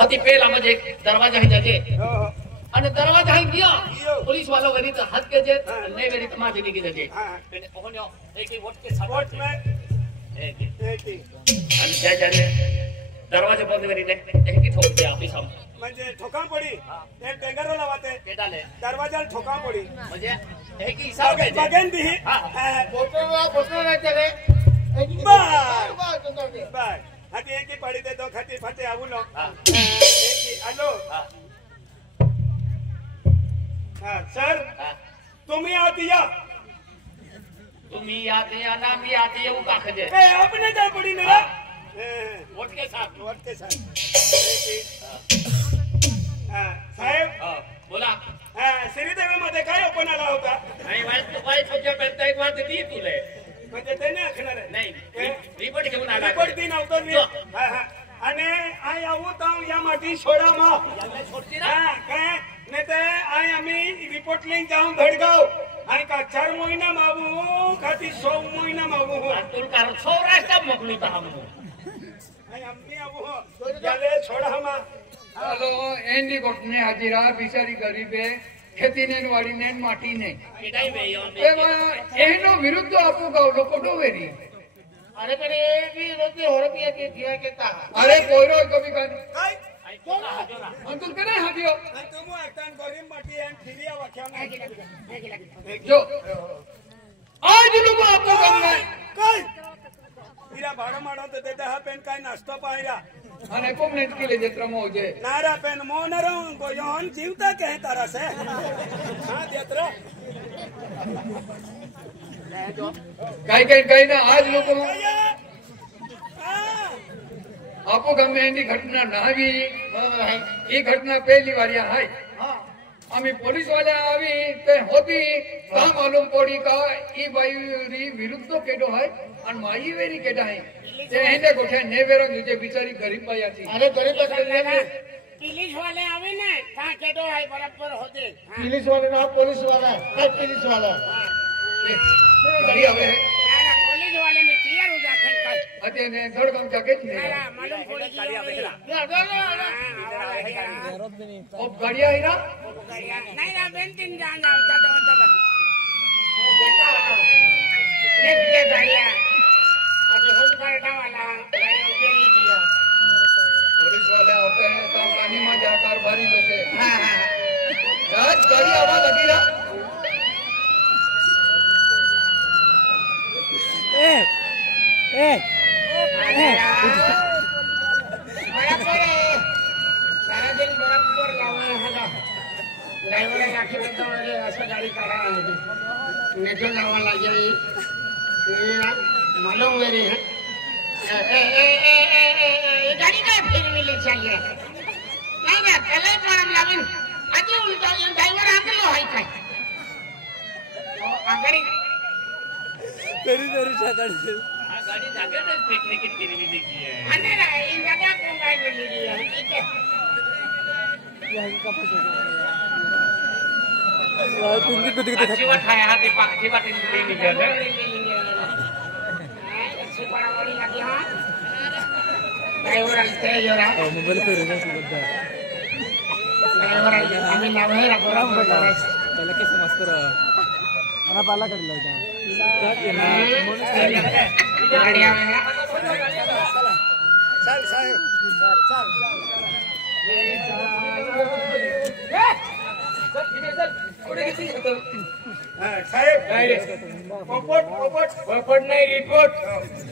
हाथी पेला म्हणजे दरवाजा है जाके અને દરવાજા હી ગયો ગયો. પોલીસ વાળો વેરી તો હાથ કે જે ને વેરી તમારી નીકી જજે અને ઓહનો એક વોટ કે સાથ वोट में એક एक ही અને જાય જાય દરવાજા બંધ કરીને એક કી ઠોક દે આપી સામે म्हणजे ठोका पडी एक टेंगरला लावते કેટાલે दरवाजाला ठोका पडी म्हणजे एक हिसाब घ्यायचे बघेन ती फोटो नाही चले बाय हाती एक ही पडी दे दो खाती फाटे आऊ नो हा एक ही हॅलो हा हा सर हा तुम्ही आत या तुम्ही आते या ना मी आते येऊ का खजे ए आपने काय पडी ना वोट के साथ वोट के साथ एक ही हा साहेब बोला हा श्रीदेवी मध्ये काय ओपन आला होता नाही वाईट तू काय छोट्या पेलता एक वाट दी तुले म्हणजे ते नाही ऐकणार आहे नाही रिपोर्ट घेऊन आला रिपोर्ट दिन आवतो मी हा हा आणि आय आऊ ताऊ या माटी सोडा मा याला छोडती ना हा काय नाही ते आय आम्ही रिपोर्ट लिंक जाऊन भडगाव आणि का 4 महिना मागू खाती 100 महिना मागू तुला कारण सौराष्ट्र मोकळू तर हम आणि आम्ही आऊ याले सोडा मा હાલો એની ગોઠને હાજીરા બિચારી ગરીબે ખેતી ને વાડી ને માટી ને કેડાઈ વેયો એનો વિરુદ્ધ આપો ગાવડો કોડો વેરી अरे पण ये भी रोटी हो रही है कि दिया के ता અરે કોઈરો કભી કાન काय आई जोरा जोरा અંતુલ કને હાදිયો आणि तुम्ही ऐकतान गरीब माटी आणि फिरिया वाख्या જો આજ લોકો આપો ગમે काय हिरा भाडं माडो तर ते दहा पेन काय नाश्तो पाहिला અને કોમને કિલે જત્રમો હોજે नारा पेन मोनरो गोयोन जीवता कहे तारा से हां देत्र કાઈ કાઈ ના આજ લોકો આપો ગમે એની ઘટના ના આવી એ ઘટના પહેલી વાર હાય आम्ही पोलीस वाले आवी ते होती का मालूम पड़ी का ई बाई विरुद्ध केडो है और माई वेरी केडा है ते हेने गोठे ने वेरो जे बिचारी गरीब बाई आती अरे गरीब का पुलिस वाले आवे ना ता केडो है बराबर होते पुलिस वाले ना पुलिस वाला है पुलिस वाला गड़ी आवे है ना पुलिस वाले में क्लियर हो जाते हैं कल अते ने धड़ काम जाके थी ना मालूम पड़ी ओ गाड़िया है ना नहीं ना बेंटिन जान जाओ तो देखते भैया आज हम करने वाला गाड़ी उधर ही दिया पुलिस वाले होते हैं तो पानी में जाकर भारी लोगे रात गाड़ी आवाज लगी ना बराबर है सारा दिन बराबर लावा है ड्राइवर आके तो ऐसा गाड़ी करा है नेचर लावा लग जाए ये मालूम मेरे है गाड़ी का फिर मिले चाहिए नहीं ना पहले मालूम लगिन आगे उल्टा ये ड्राइवर आके लो है काय गाड़ी तरी सकाळी गाड़ी जाके तो पिकनिक की भी देखी है अन्य ना इन जगह को गाड़ी मिली है अच्छी बात है हाथी पाखी बात नहीं निकल बड़ी लगी हाँ ड्राइवर आते हैं जोरा मोबाईल पेरून ड्राइवर आते हैं हमें नाम है रघुराम बजाज त्याला कसं मस्त ana पाला कडला होता गाड़ी आवे है चल साहेब चल साहेब पोपट पोपट पोपट नाही रिपोर्ट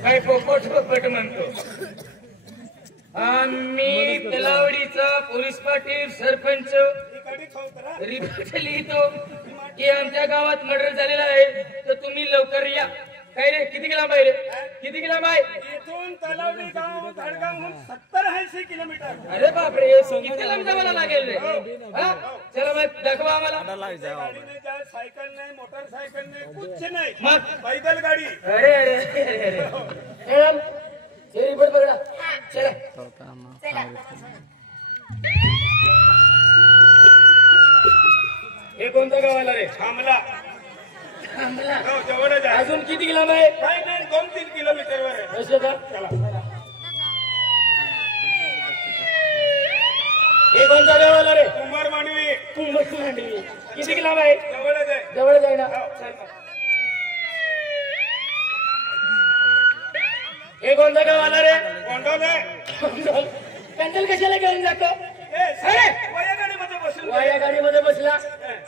काय पोपट पोपट म्हणतो आम्ही तलावडीचा पोलीस पाटील सरपंच रिपोर्ट लिहितो की आमच्या गावात मर्डर झालेला आहे तर तुम्ही लवकर या काय रे किती लांब आहे रे किती लांब आहे इथून तलावडी गाव धडगावहून 70-80 किलोमीटर अरे बापरे किती लांब जावं लागेल रे हा चला मग दाखवा आम्हाला गाड़ी नहीं जा साइकिल नहीं मोटरसाइकिल नहीं कुछ नहीं मग पैदल गाड़ी अरे अरे अरे ये रिपोर्ट बघा चला हे कोणतं गाव आला रे थांबला हो जवळच आहे अजून किती लांब आहे काही नाही 2-3 किलोमीटर वर आहे असं का चला कोणता गावाला रे? कुंभार मांडवी. कुंभक मांडवी. किती लांब आहे? जवळच आहे. जवळ जाय ना. हे कोणता गावाला रे? कोंडवले. पेंडल कशाला घेऊन जातो? वया गाडीमध्ये बसून वाया गाडीमध्ये बसला.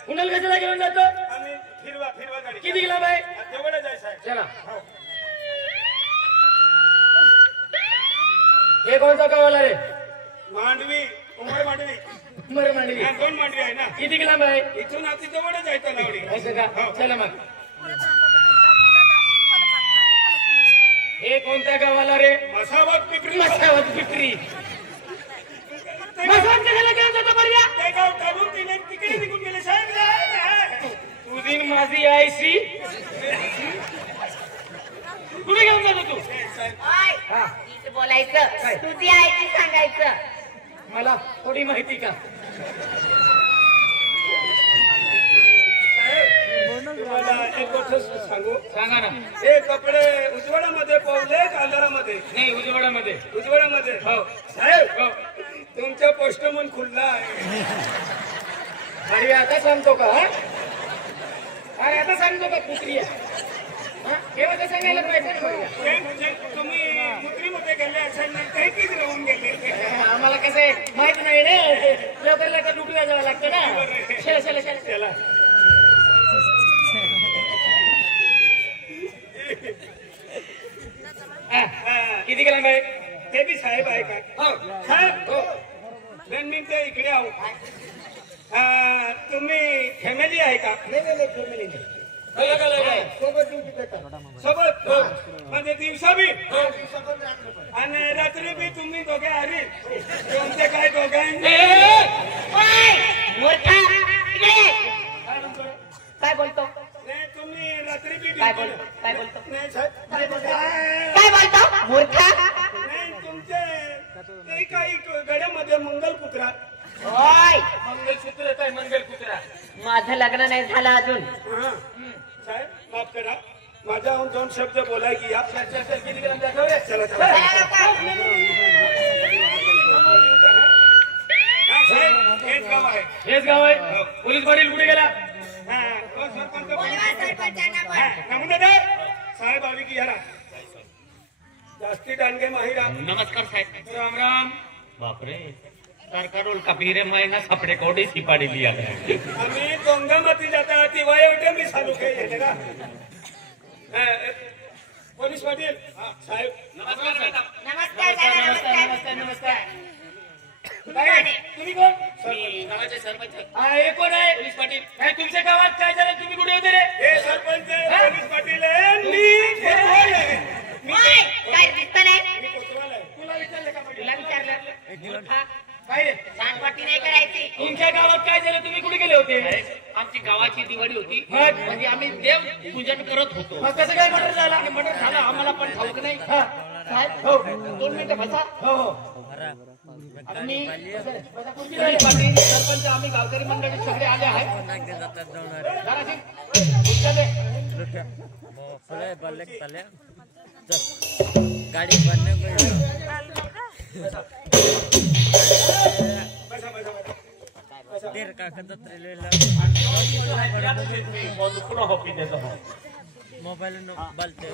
कुंडल कशाला घेऊन जातो? आम्ही फिरवा गाडी. किती लांब आहे? जवळच आहे साहेब. चला. हे कोणता गावाला रे? मांडवी. कुंभार मांडवी. बरं मांडवी. हा, 2 मांडवी आहे ना. किती लांब आहे? इथून अति जवळच आहे तलावडी. असं का? चला मग. हे कोणत्या गावाला रे? मसावत पिपरी. मसावत पिपरी. मसावत कशाला घेऊन जातो बरं? ते गाव काढून तिने तिकडे निघून गेले साहेब. तुझी न माझी आईशी कुठे घेऊन जातो तू? हा. नीट बोलायचं, तुझी आहे ती सांगायचं. मला थोडी माहिती का? तुम्हाला एक गोष्ट सांगू. सांगा ना. हे कपडे उजवाडामध्ये पावले अंधारामध्ये? नाही, उजवाडामध्ये. उजवाडामध्ये. हो. साहेब तुमचा पोस्टमन खुल्ला आहे. अरे आता सांगतो का? अरे आता सांगतो का कुत्री आहे? केव्हा तर सांगायला पाहिजे ना बरं. हे म्हणजे तुम्ही मुत्रीमध्ये गेले असेल ना काहीच राहून गेले. आम्हाला कसं आहे माहित नाही ना. लवकर ड्युटीला जावं लागतं ना. चला. त्याला किती लांब आहे? ते बी साहेब आहे का? हो. साहेब दोन मिनिटं इकडे आहो. तुम्ही फॅमिली आहे का? नाही फॅमिली नाही. सोबत म्हणजे दिवसा बी आणि रात्री बी तुम्ही दोघे आले. तुमचे काय दोघांचे? काय बोलतो? नाही तुम्ही रात्री बी काय बोलतो? नाही साहेब. काय बोलतो मूर्खा? नाही तुमचे ते काही गड्यामध्ये मंगलपुत्रा. होय, मंगलसूत्र काय? मंगलसूत्र. माझं लग्न नाही झालं अजून. साहेब माफ करा. माझ्याहून 2 शब्द बोलाय की या. किती लांब जातो रे? चला साहेब हेच गाव आहे. हेच गाव आहे. पोलीस पाटील कुठे गेला? सरपंच नमून दादा साहेब आली की याला जास्ती डांगे माहिरा. नमस्कार साहेब. राम. बापरे, सरकार रोल का पीरे महिना सापडे कोडी सिपाडी लिया. आम्ही गंगामती जाता ती वाय मी चालू केले का? पोलीस पाटील साहेब नमस्कार मॅडम. नमस्कार. नमस्कार. काय तुम्ही कोण? गावाचे सरपंच. हे कोण आहे? पोलीस पाटील. काय तुमच्या गावात काय झालं? तुम्ही कुठे होते रे? हे सरपंच पोलीस पाटील आहे. मी कोतवाल आहे. होय, काय दिसत नाही? मी कोतवाल आहे. तुला विचारलं का पाटील? तुला विचारलं. काय रे? सांगपाटी नाही करायची. तुमच्या गावात काय झालं? तुम्ही कुठे गेले होते? आमची गावाची दिवाळी होती. मग? म्हणजे आम्ही देव पूजन करत होतो. मग कसं काय मर्डर झाला? मर्डर झालं आम्हाला पण ठाऊक नाही. हा. साहेब, हो. 2 मिनिटं बसा. हो. मी कुठे पोलीस पाटील, सरपंच, आम्ही गावकरी मंडळी सगळे आले आहेत. जराशी खुर्च्या दे. गाड़ी बनने को देर का खतत मोबाइल बलते